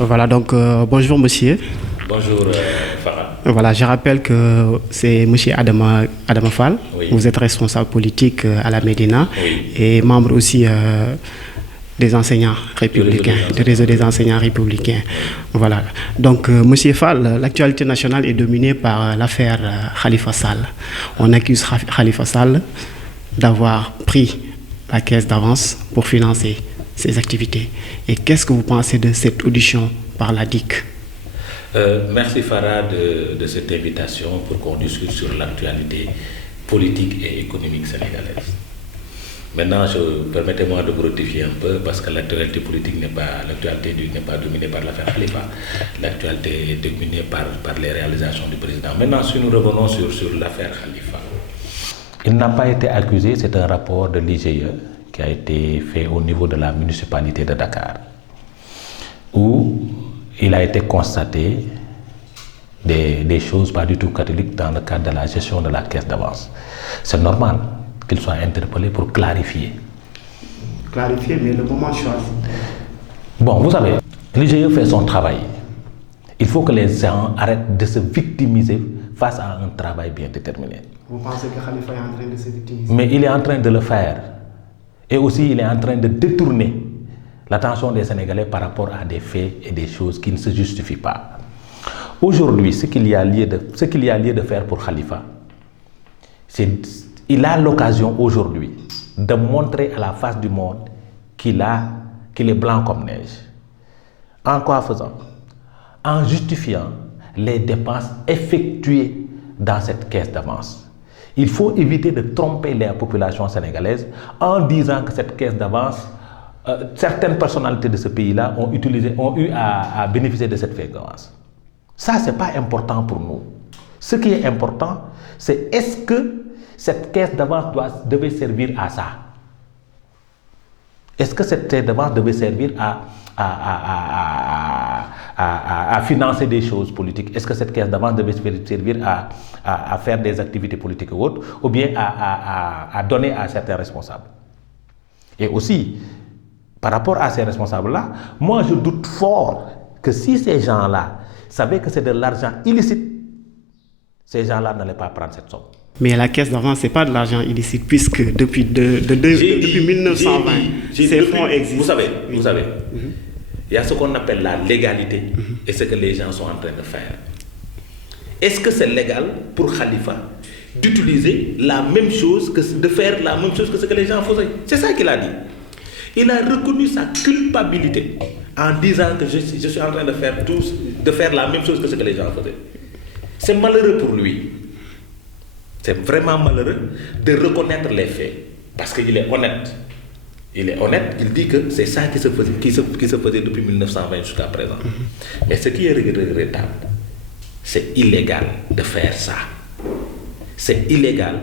Voilà, donc bonjour monsieur. Bonjour Farah. Voilà, je rappelle que c'est monsieur Adama Fall. Oui. Vous êtes responsable politique à la Médina Oui. et membre aussi des enseignants républicains, du réseau des enseignants républicains. Voilà. Donc, monsieur Fall, l'actualité nationale est dominée par l'affaire Khalifa Sall. On accuse Khalifa Sall d'avoir pris la caisse d'avance pour financer ses activités. Et qu'est-ce que vous pensez de cette audition par la DIC? Merci Farah de cette invitation pour qu'on discute sur l'actualité politique et économique sénégalaise. Maintenant, permettez-moi de vous rectifier un peu parce que l'actualité politique n'est pas dominée par l'affaire Khalifa. L'actualité est dominée par les réalisations du président. Maintenant, si nous revenons sur l'affaire Khalifa, il n'a pas été accusé, c'est un rapport de l'IGE qui a été fait au niveau de la municipalité de Dakar, où il a été constaté des choses pas du tout catholiques dans le cadre de la gestion de la caisse d'avance. C'est normal qu'il soit interpellé pour clarifier. Clarifier, mais le moment choisi. Bon, vous savez, l'IGE fait son travail. Il faut que les gens arrêtent de se victimiser face à un travail bien déterminé. Vous pensez que Khalifa est en train de se victimiser? Mais il est en train de le faire. Et aussi, il est en train de détourner l'attention des Sénégalais par rapport à des faits et des choses qui ne se justifient pas. Aujourd'hui, ce qu'il y a lieu de faire pour Khalifa, il a l'occasion aujourd'hui de montrer à la face du monde qu'il est blanc comme neige. En quoi faisant? En justifiant les dépenses effectuées dans cette caisse d'avance. Il faut éviter de tromper les populations sénégalaises en disant que cette caisse d'avance, certaines personnalités de ce pays-là ont eu à bénéficier de cette caisse d'avance. Ça, ce n'est pas important pour nous. Ce qui est important, c'est est-ce que cette caisse d'avance devait servir à ça? Est-ce que cette caisse d'avance devait servir à financer des choses politiques? Est-ce que cette caisse d'avance devait servir à faire des activités politiques ou autres, ou bien à donner à certains responsables? Et aussi, par rapport à ces responsables-là, moi je doute fort que si ces gens-là savaient que c'est de l'argent illicite, ces gens-là n'allaient pas prendre cette somme. Mais la caisse d'avance, ce n'est pas de l'argent illicite, puisque depuis 1920, ces fonds existent. Vous savez, il y a ce qu'on appelle la légalité et ce que les gens sont en train de faire. Est-ce que c'est légal pour Khalifa d'utiliser la même chose, de faire la même chose que ce que les gens faisaient? C'est ça qu'il a dit. Il a reconnu sa culpabilité en disant que je suis en train de faire la même chose que ce que les gens faisaient. C'est malheureux pour lui. C'est vraiment malheureux de reconnaître les faits parce qu'il est honnête. Il est honnête, il dit que c'est ça qui se faisait depuis 1920 jusqu'à présent. Mais ce qui est regrettable, c'est illégal de faire ça. C'est illégal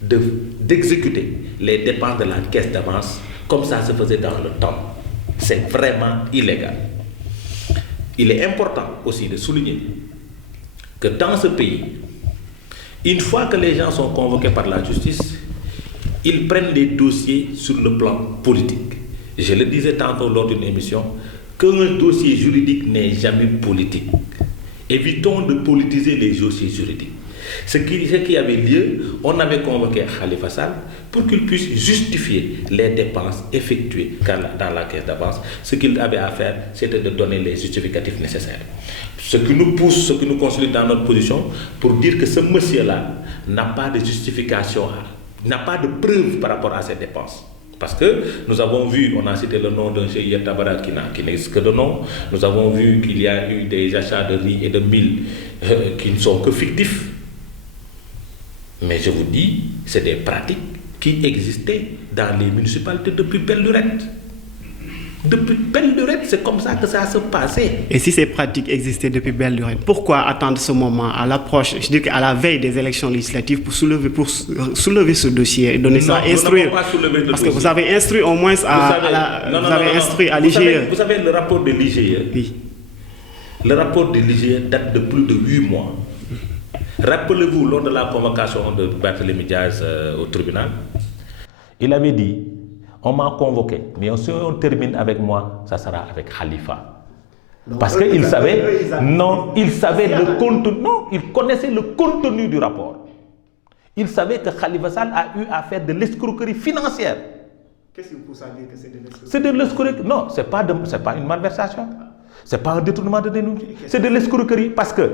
d'exécuter les dépenses de la caisse d'avance comme ça se faisait dans le temps. C'est vraiment illégal. Il est important aussi de souligner que dans ce pays, une fois que les gens sont convoqués par la justice, ils prennent les dossiers sur le plan politique. Je le disais tantôt lors d'une émission, qu'un dossier juridique n'est jamais politique. Évitons de politiser les dossiers juridiques. Ce qui avait lieu, on avait convoqué Khalifa Sall pour qu'il puisse justifier les dépenses effectuées dans la caisse d'avance. Ce qu'il avait à faire, c'était de donner les justificatifs nécessaires. Ce qui nous pousse, ce qui nous consolide dans notre position pour dire que ce monsieur-là n'a pas de justification, n'a pas de preuve par rapport à ces dépenses. Parce que nous avons vu, on a cité le nom d'un Cheikh Tabara qui n'existe que de nom. Nous avons vu qu'il y a eu des achats de riz et de mil qui ne sont que fictifs. Mais je vous dis, c'est des pratiques qui existaient dans les municipalités depuis belle lurette. Depuis belle lurette, c'est comme ça que ça se passait. Et si ces pratiques existaient depuis belle lurette, pourquoi attendre ce moment à l'approche, je dis qu'à la veille des élections législatives pour soulever ce dossier et donner ça, instruire? Parce que vous avez instruit au moins à l'IGE. Vous savez, le rapport de l'IGE, oui. Le rapport de l'IGE date de plus de 8 mois. Rappelez-vous, lors de la convocation de Barthélémy Diaz au tribunal, il avait dit on m'a convoqué, mais si on termine avec moi, ça sera avec Khalifa. Parce qu'il savait, il savait le contenu, non, il connaissait le contenu du rapport. Il savait que Khalifa Sall a eu à faire de l'escroquerie financière. Qu'est-ce que vous pousse à dire que c'est de l'escroquerie? C'est de l'escroquerie. Non, ce n'est pas une malversation. Ce n'est pas un détournement de dénouement. C'est de l'escroquerie parce que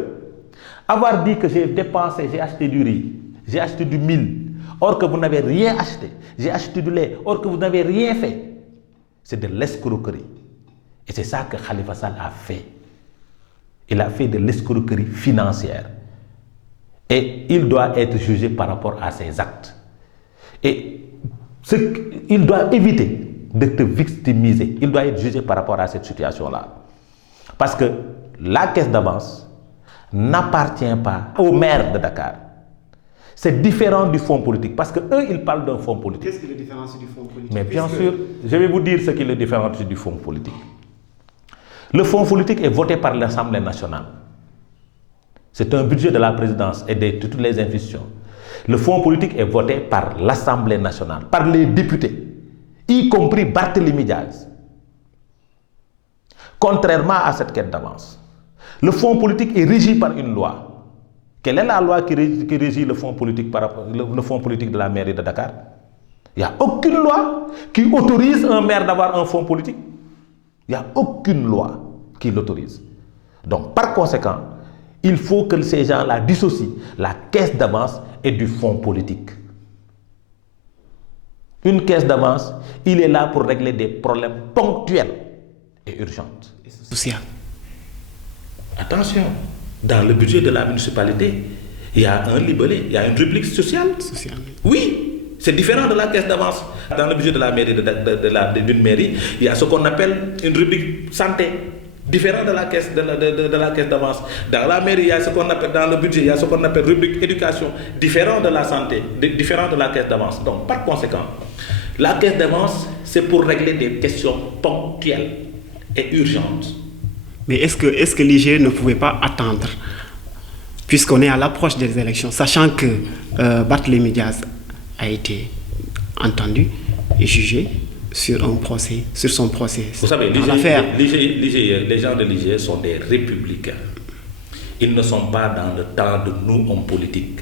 avoir dit que j'ai dépensé, j'ai acheté du riz, j'ai acheté du mil, or que vous n'avez rien acheté, j'ai acheté du lait, or que vous n'avez rien fait, c'est de l'escroquerie. Et c'est ça que Khalifa Sall a fait. Il a fait de l'escroquerie financière. Et il doit être jugé par rapport à ses actes. Et il doit éviter de te victimiser. Il doit être jugé par rapport à cette situation-là. Parce que la caisse d'avance n'appartient pas au maire de Dakar. C'est différent du fonds politique. Parce qu'eux, ils parlent d'un fonds politique. Qu'est-ce qui est la différence du fonds politique? Mais bien sûr, je vais vous dire ce qui est la différence du fonds politique. Le fonds politique est voté par l'Assemblée nationale. C'est un budget de la présidence et de toutes les institutions. Le fonds politique est voté par l'Assemblée nationale, par les députés, y compris Barthélémy Diaz. Contrairement à cette quête d'avance, le fonds politique est régi par une loi. Quelle est la loi qui régit le fonds politique de la mairie de Dakar? Il n'y a aucune loi qui autorise un maire d'avoir un fonds politique. Il n'y a aucune loi qui l'autorise. Donc, par conséquent, il faut que ces gens-là dissocient la caisse d'avance et du fonds politique. Une caisse d'avance, il est là pour régler des problèmes ponctuels et urgents. Social. Attention, dans le budget de la municipalité, il y a un libellé, il y a une rubrique sociale. Oui, c'est différent de la caisse d'avance. Dans le budget de la mairie, d'une mairie, il y a ce qu'on appelle une rubrique santé, différent de la caisse d'avance. Dans la mairie, il y a ce qu'on appelle, dans le budget, il y a ce qu'on appelle rubrique éducation, différent de la santé, différent de la caisse d'avance. Donc, par conséquent, la caisse d'avance, c'est pour régler des questions ponctuelles et urgentes. Mais est-ce que l'IGE ne pouvait pas attendre, puisqu'on est à l'approche des élections, sachant que Barthélémy Diaz a été entendu et jugé sur son procès. Vous savez, les gens de l'IGE sont des républicains. Ils ne sont pas dans le temps de nous, hommes politiques.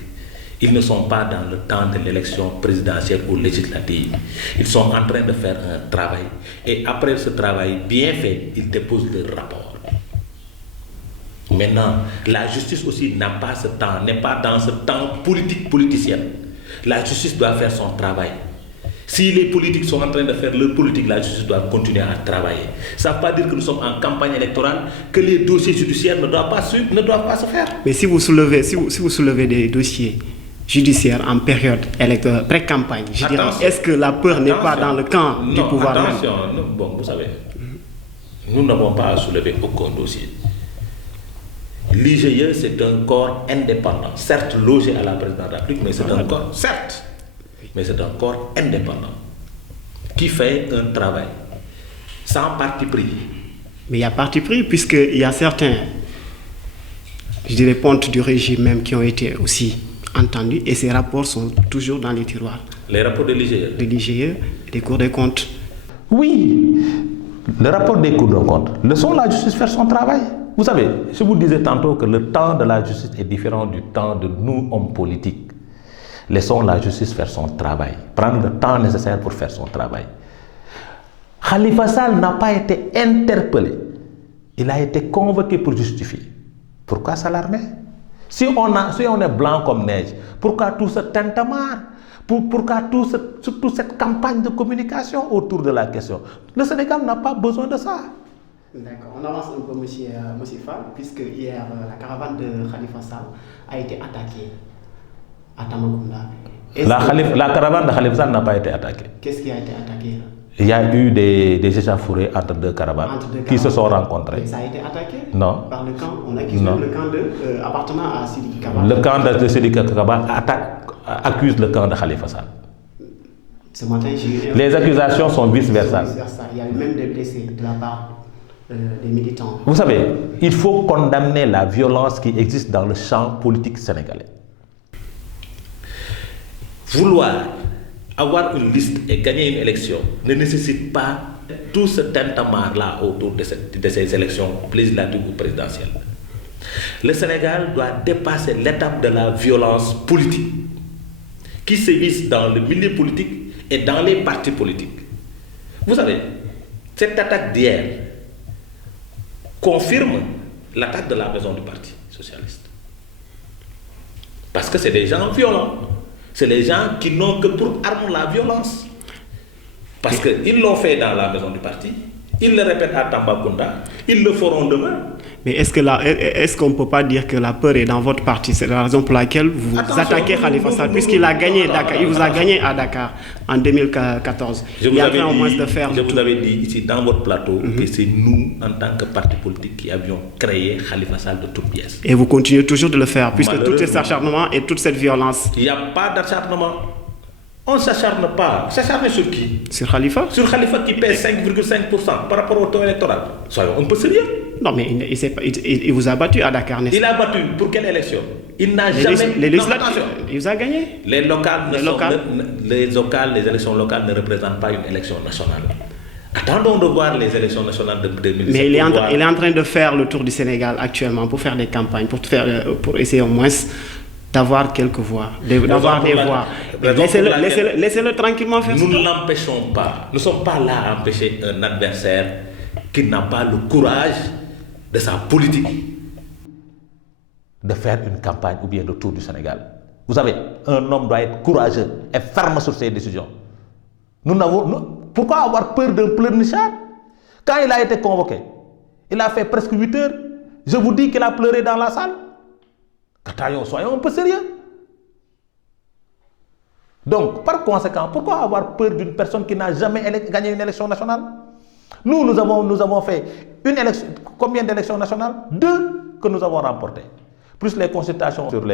Ils ne sont pas dans le temps de l'élection présidentielle ou législative. Ils sont en train de faire un travail. Et après ce travail bien fait, ils déposent le rapport. Maintenant, la justice aussi n'a pas ce temps, n'est pas dans ce temps politicien. La justice doit faire son travail. Si les politiques sont en train de faire leur politique, la justice doit continuer à travailler. Ça ne veut pas dire que nous sommes en campagne électorale, que les dossiers judiciaires ne doivent pas se faire. Mais si vous soulevez des dossiers judiciaires en période électorale, pré-campagne, je dirais, est-ce que la peur n'est pas dans le camp du pouvoir même? Bon, vous savez, nous n'avons pas à soulever aucun dossier. L'IGE, c'est un corps indépendant, certes logé à la présidence de la République, mais c'est un corps, certes, mais c'est un corps indépendant qui fait un travail sans parti pris. Mais il y a parti pris, puisqu'il y a certains, je dirais, pontes du régime même qui ont été aussi entendus, et ces rapports sont toujours dans les tiroirs. Les rapports de l'IGE? De l'IGE et des cours des comptes. Oui, le rapport des cours des comptes. Laissons la justice faire son travail. Vous savez, je vous disais tantôt que le temps de la justice est différent du temps de nous, hommes politiques. Laissons la justice faire son travail, prendre le temps nécessaire pour faire son travail. Khalifa Sall n'a pas été interpellé. Il a été convoqué pour justifier. Pourquoi s'alarmer? Si on est blanc comme neige, pourquoi tout ce tintamarre? Pourquoi toute cette campagne de communication autour de la question? Le Sénégal n'a pas besoin de ça. D'accord, on avance un peu, monsieur Fall, puisque hier, la caravane de Khalifa Sall a été attaquée à Tambacounda. La caravane de Khalifa Sall n'a pas été attaquée. Qu'est-ce qui a été attaqué? Il y a eu des échauffourées entre deux caravanes qui se sont rencontrées. Ça a été attaqué? Non. Par le camp? On accuse le camp appartenant à Sidiki Kaba. Le camp de Sidiki Kaba accuse le camp de Khalifa Sall. Ce matin, j'ai eu... Les accusations sont vice-versa. Il y a eu même des blessés de la part des militants. Vous savez, il faut condamner la violence qui existe dans le champ politique sénégalais. Vouloir avoir une liste et gagner une élection ne nécessite pas tout ce tintamarre-là autour de ces élections législatives ou présidentielles. Le Sénégal doit dépasser l'étape de la violence politique qui sévit dans le milieu politique et dans les partis politiques. Vous savez, cette attaque d'hier confirme l'attaque de la maison du Parti socialiste. Parce que c'est des gens violents. C'est des gens qui n'ont que pour arme la violence. Parce qu'ils l'ont fait dans la maison du parti, ils le répètent à Tambacounda, ils le feront demain. Mais est-ce qu'on ne peut pas dire que la peur est dans votre parti? C'est la raison pour laquelle vous attaquez Khalifa Sall, puisqu'il a gagné Dakar. Il vous a gagné à Dakar en 2014. Je vous avais dit ici dans votre plateau que c'est nous, en tant que parti politique, qui avions créé Khalifa Sall de toutes pièces. Et vous continuez toujours de le faire, puisque tout cet acharnement et toute cette violence. Il n'y a pas d'acharnement. On ne s'acharne pas. S'acharner sur qui? Sur Khalifa? Sur Khalifa qui pèse 5,5% par rapport au taux électoral. Soyons un peu sérieux. Non, mais il vous a battu à Dakar, n'est-ce pas? Il a battu pour quelle élection? Il n'a jamais... Les législatives, il vous a gagné. Les élections locales ne représentent pas une élection nationale. Attendons de voir les élections nationales de 2017. Mais il est en train de faire le tour du Sénégal actuellement pour faire des campagnes, pour essayer au moins d'avoir quelques voix, d'avoir des voix. Laissez-le tranquillement faire ça. Nous ne l'empêchons pas. Nous ne sommes pas là à empêcher un adversaire qui n'a pas le courage de sa politique de faire une campagne ou bien le tour du Sénégal. Vous savez, un homme doit être courageux et ferme sur ses décisions. Pourquoi avoir peur d'un pleurnichard? Quand il a été convoqué, il a fait presque 8 heures. Je vous dis qu'il a pleuré dans la salle. Soyons un peu sérieux. Donc, par conséquent, pourquoi avoir peur d'une personne qui n'a jamais gagné une élection nationale? Nous avons fait une élection. Combien d'élections nationales? 2 que nous avons remportées. Plus les consultations sur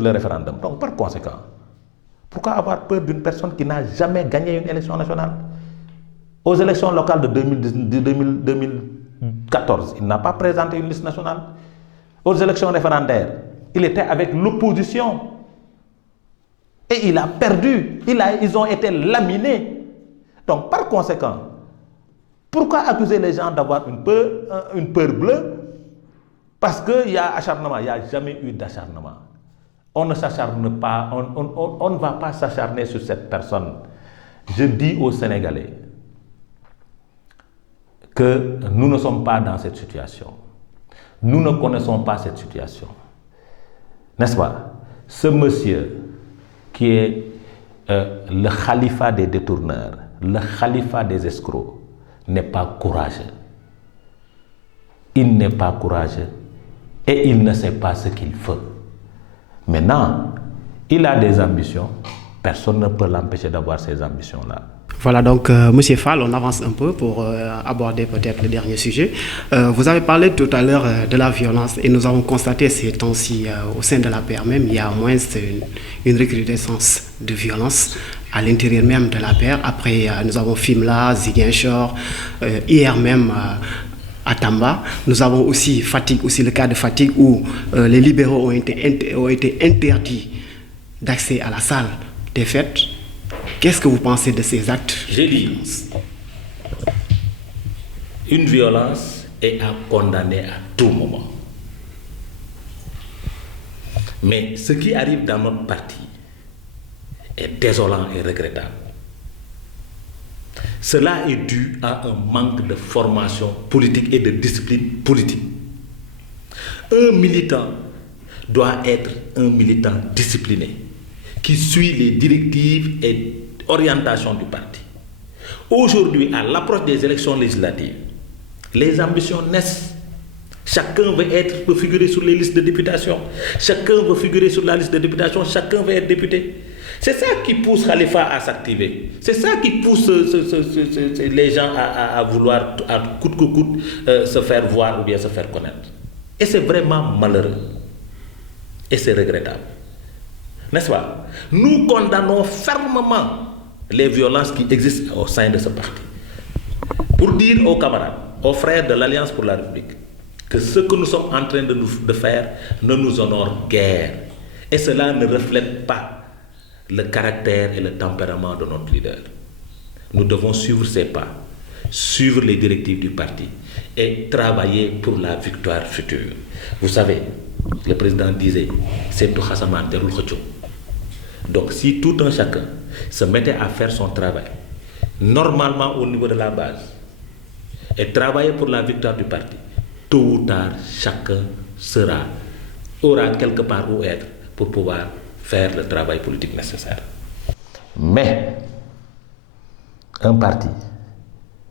le référendum. Donc, par conséquent, pourquoi avoir peur d'une personne qui n'a jamais gagné une élection nationale? Aux élections locales de 2014, il n'a pas présenté une liste nationale. Aux élections référendaires, il était avec l'opposition. Et il a perdu. Ils ont été laminés. Donc, par conséquent, pourquoi accuser les gens d'avoir une peur bleue? Parce qu'il y a acharnement. Il n'y a jamais eu d'acharnement. On ne s'acharne pas, on ne va pas s'acharner sur cette personne. Je dis aux Sénégalais que nous ne sommes pas dans cette situation. Nous ne connaissons pas cette situation. N'est-ce pas? Ce monsieur qui est le khalifa des détourneurs, le khalifa des escrocs, n'est pas courageux. Il n'est pas courageux et il ne sait pas ce qu'il fait. Maintenant, il a des ambitions. Personne ne peut l'empêcher d'avoir ces ambitions-là. Voilà, donc, Monsieur Fall, on avance un peu pour aborder peut-être le dernier sujet. Vous avez parlé tout à l'heure de la violence et nous avons constaté ces temps-ci au sein de la paire même, il y a au moins une recrudescence de violence à l'intérieur même de la paire. Après, nous avons Fimela, Ziguinchor, hier même à Tamba. Nous avons aussi Fatigue, aussi le cas de Fatigue où les libéraux ont été interdits d'accès à la salle des fêtes. Qu'est-ce que vous pensez de ces actes? J'ai dit, une violence est à condamner à tout moment. Mais ce qui arrive dans notre parti est désolant et regrettable. Cela est dû à un manque de formation politique et de discipline politique. Un militant doit être un militant discipliné qui suit les directives et orientations du parti. Aujourd'hui, à l'approche des élections législatives, les ambitions naissent. Chacun veut figurer sur les listes de députation. Chacun veut figurer sur la liste de députation. Chacun veut être député. C'est ça qui pousse Khalifa à s'activer. C'est ça qui pousse les gens à vouloir, à coûte que coûte, se faire voir ou bien se faire connaître. Et c'est vraiment malheureux. Et c'est regrettable. N'est-ce pas? Nous condamnons fermement les violences qui existent au sein de ce parti. Pour dire aux camarades, aux frères de l'Alliance pour la République, que ce que nous sommes en train de faire ne nous honore guère. Et cela ne reflète pas le caractère et le tempérament de notre leader. Nous devons suivre ses pas. suivre les directives du parti et travailler pour la victoire future. Vous savez, le président disait, c'est tout Khassaman Terul Khocho. Donc si tout un chacun se mettait à faire son travail, normalement au niveau de la base, et travailler pour la victoire du parti, tôt ou tard, chacun aura quelque part où être pour pouvoir faire le travail politique nécessaire. Mais un parti,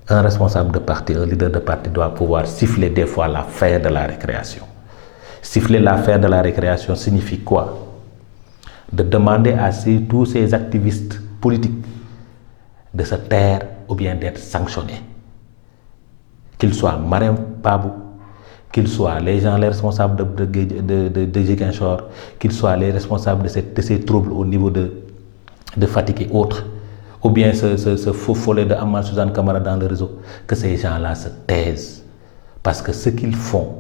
un responsable de parti, un leader de parti doit pouvoir siffler des fois la fin de la récréation. Siffler la fin de la récréation signifie quoi? De demander à tous ces activistes politiques de se taire ou bien d'être sanctionnés. Qu'ils soient Marème Pabou, qu'ils soient les responsables de Ziguinchor, qu'ils soient les responsables de ces troubles au niveau de fatigue et autres, ou bien ce faux follet de Amal Suzanne Camara dans le réseau, que ces gens-là se taisent. Parce que ce qu'ils font,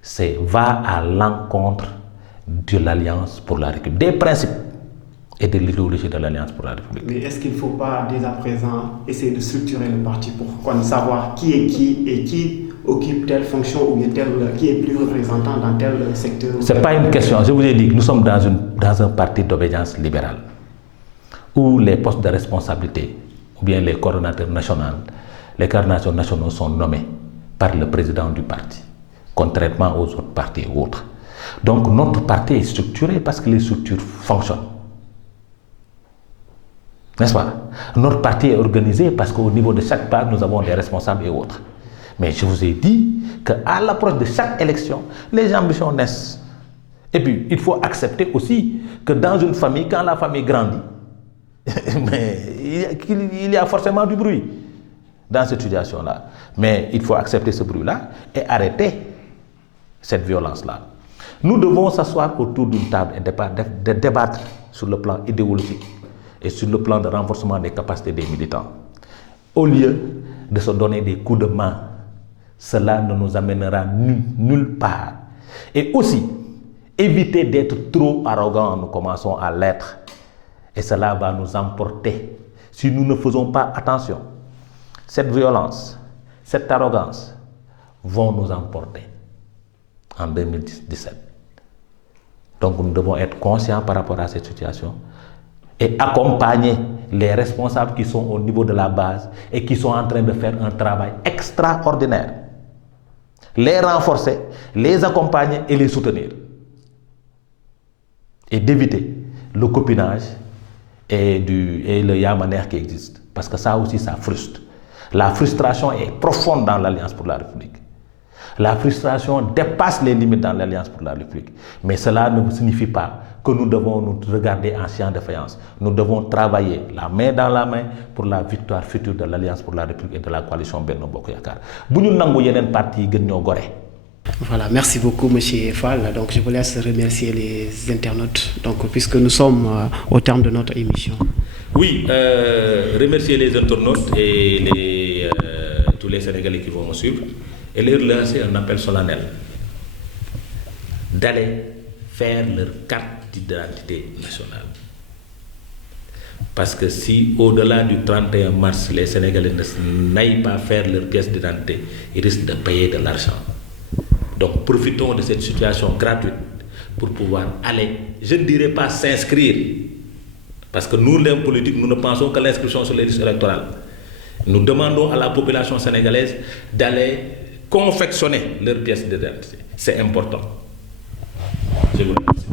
c'est va à l'encontre de l'Alliance pour la République, des principes et de l'idéologie de l'Alliance pour la République. Mais est-ce qu'il ne faut pas, dès à présent, essayer de structurer le parti pour savoir qui est qui et qui occupe telle fonction ou bien qui est plus représentant dans tel secteur? Ce n'est pas une question. Je vous ai dit que nous sommes dans un parti d'obédience libérale où les postes de responsabilité ou bien les coordonnateurs nationaux, les coordonnateurs nationaux sont nommés par le président du parti, contrairement aux autres partis ou autres. Donc notre parti est structuré parce que les structures fonctionnent. N'est-ce pas? Notre parti est organisé parce qu'au niveau de chaque part, nous avons des responsables et autres. Mais je vous ai dit qu'à l'approche de chaque élection, les ambitions naissent. Et puis, il faut accepter aussi que dans une famille, quand la famille grandit, mais il y a forcément du bruit dans cette situation-là. Mais il faut accepter ce bruit-là et arrêter cette violence-là. Nous devons s'asseoir autour d'une table et débattre sur le plan idéologique et sur le plan de renforcement des capacités des militants. Au lieu de se donner des coups de main, cela ne nous amènera nulle part. Et aussi, éviter d'être trop arrogants, nous commençons à l'être. Et cela va nous emporter si nous ne faisons pas attention. Cette violence, cette arrogance vont nous emporter en 2017. Donc nous devons être conscients par rapport à cette situation et accompagner les responsables qui sont au niveau de la base et qui sont en train de faire un travail extraordinaire. Les renforcer, les accompagner et les soutenir. Et d'éviter le copinage et le yamaner qui existe. Parce que ça aussi, ça frustre. La frustration est profonde dans l'Alliance pour la République. La frustration dépasse les limites dans l'Alliance pour la République. Mais cela ne signifie pas que nous devons nous regarder en chien de faïence. Nous devons travailler la main dans la main pour la victoire future de l'Alliance pour la République et de la coalition Benno Bokk Yakaar. Bu ñu nangu yeneen parti gën ñoo gore. Voilà, merci beaucoup M. Fall. Donc je vous laisse remercier les internautes, donc, puisque nous sommes au terme de notre émission. Oui, remercier les internautes et tous les Sénégalais qui vont me suivre et leur lancer un appel solennel d'aller faire leur carte d'identité nationale. Parce que si au-delà du 31 mars, les Sénégalais n'aillent pas faire leur pièce d'identité, ils risquent de payer de l'argent. Donc profitons de cette situation gratuite pour pouvoir aller, je ne dirais pas s'inscrire, parce que nous, les politiques, nous ne pensons qu'à l'inscription sur les listes électorales. Nous demandons à la population sénégalaise d'aller confectionner leur pièce d'identité. C'est important. Je vous remercie.